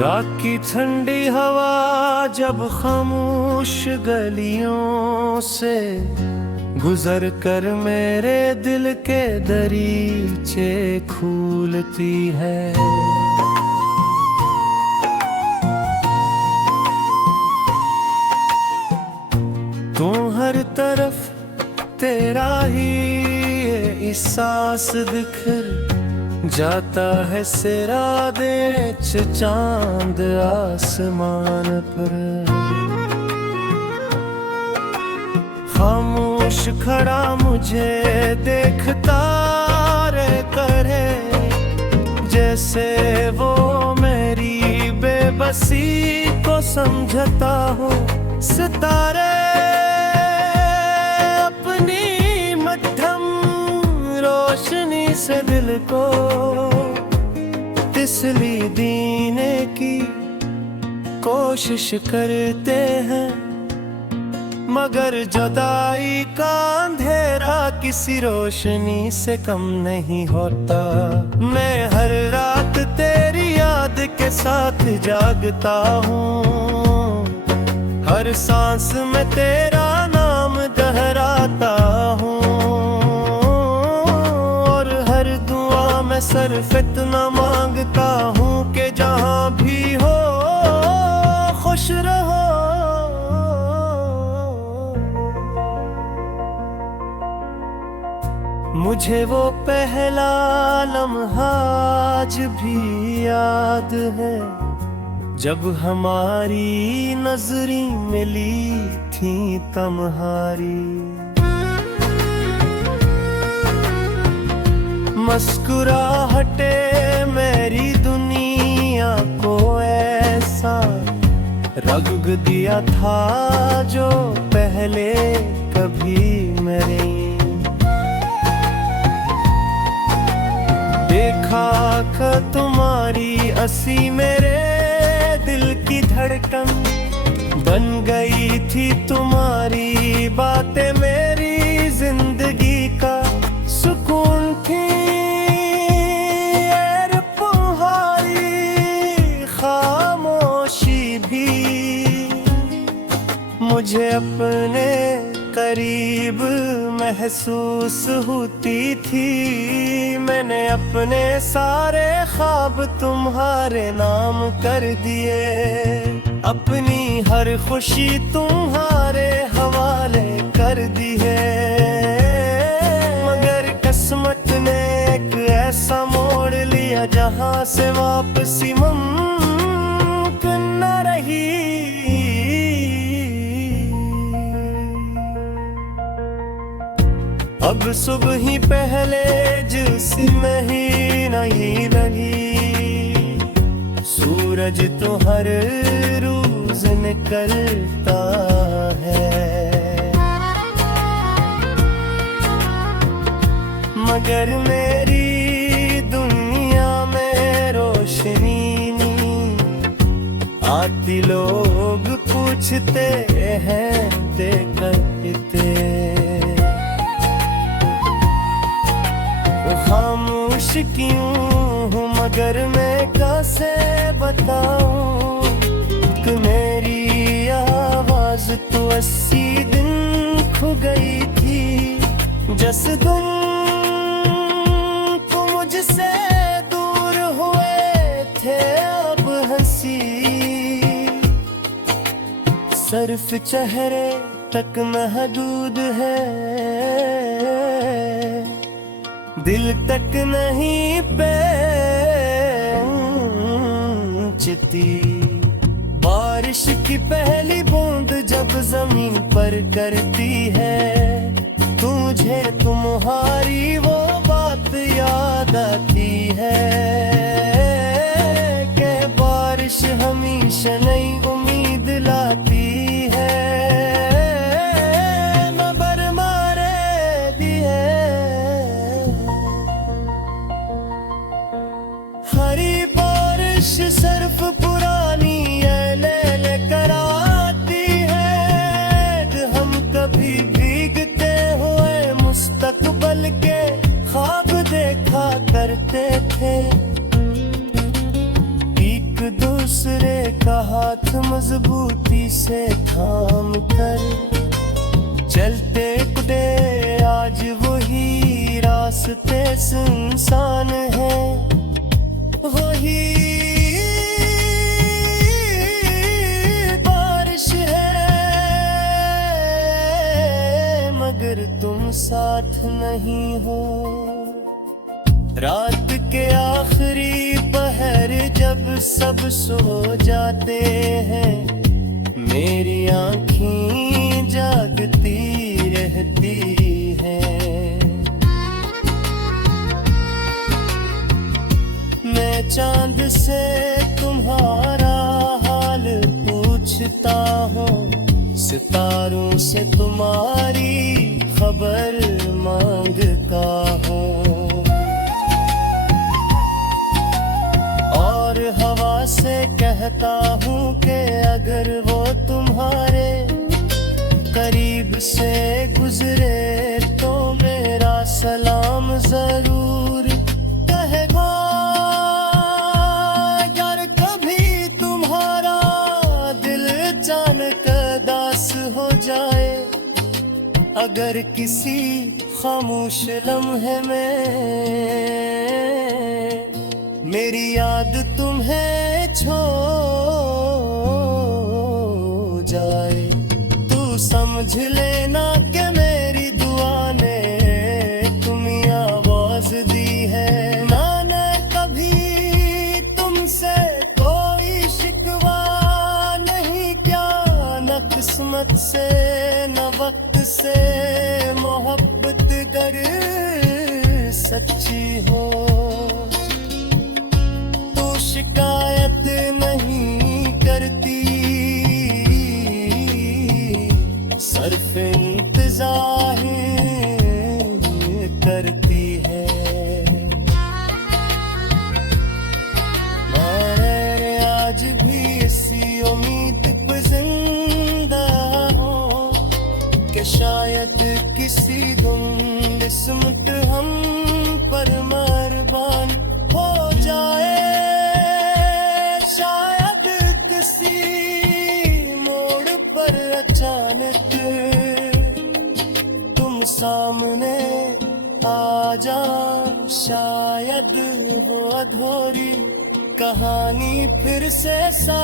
रात की ठंडी हवा जब खामोश गलियों से गुजर कर मेरे दिल के दरीचे खोलती है। तू हर तरफ तेरा ही ये एहसास दिखर जाता है सिरा दे चांद आसमान पर। खामोश खड़ा मुझे देखता रे करे, जैसे वो मेरी बेबसी को समझता हो। सितारे अपनी मध्यम रोशनी से दिल को तसल्ली देने की कोशिश करते हैं, मगर जुदाई का अंधेरा किसी रोशनी से कम नहीं होता। मैं हर रात तेरी याद के साथ जागता हूँ, हर सांस में तेरा नाम दोहराता हूँ, और हर दुआ में सिर्फ इतना मांगता हूँ कि जहाँ भी हो खुश रहो। मुझे वो पहला लम्हा आज भी याद है, जब हमारी नजरें मिली थी तम्हारी। मुस्कुराहटे मेरी दुनिया को ऐसा रंग दिया था जो पहले कभी मेरे। देखा कि तुम्हारी असी मेरे दिल की धड़कन बन गई थी, तुम्हारी बातें मेरी जिंदगी का सुकून थी। और तुम्हारी खामोशी भी मुझे अपने करीब महसूस होती थी। मैंने अपने सारे ख्वाब तुम्हारे नाम कर दिए, अपनी हर खुशी तुम्हारे हवाले कर दी है। मगर किस्मत ने एक ऐसा मोड़ लिया जहां से वापसी मुमकिन न रही। अब सुबह ही पहले जिसमें ही नहीं लगी, सूरज तो हर रोज निकलता है, मगर मेरी दुनिया में रोशनी नहीं आती। लोग पूछते हैं देखते खामोश क्यों हूँ, मगर मैं कैसे बताऊं कि मेरी आवाज तो 80 दिन खो गई थी। जिस दिन तुम मुझसे दूर हुए थे अब हंसी सिर्फ चेहरे तक महदूद है, दिल तक नहीं पहुंचती। बारिश की पहली बूंद जब जमीन पर करती है, तुझे तुम्हारी वो बात याद आती है कि बारिश हमेशा नई उम्मीद लाती है। हरी बारिश सिर्फ पुरानी ले कर आती है, हम कभी भीगते हुए मुस्तकबिल के ख्वाब देखा करते साथ मजबूती से थाम कर चलते कुटे आज वही रास्ते सुनसान है, वही बारिश है मगर तुम साथ नहीं हो। रात के आखिरी पहर जब सब सो जाते हैं, मेरी आँखें जागती रहती हैं। मैं चांद से तुम्हारा हाल पूछता हूँ, सितारों से तुम्हारी खबर मांगता हूँ, हवा से कहता हूँ कि अगर वो तुम्हारे करीब से गुजरे तो मेरा सलाम जरूर कहेगा। यार कभी तुम्हारा दिल अचानक दास हो जाए, अगर किसी खामोश लम्हे में मेरी याद तुम्हें छो जाए, तू समझ लेना कि मेरी दुआ ने तुम्हें आवाज दी है। ना न कभी तुमसे कोई शिकवा नहीं, क्या न किस्मत से न वक्त से, मोहब्बत कर सच्ची हो शिकायत नहीं करती, सिर्फ इंतजार करती है। मैं आज भी इसी उम्मीद पे जिंदा हूँ कि शायद किसी दिन किस्मत हम पर मेहरबान हो जाए। अचानक तुम सामने आ जाओ, शायद वो अधूरी कहानी फिर से सा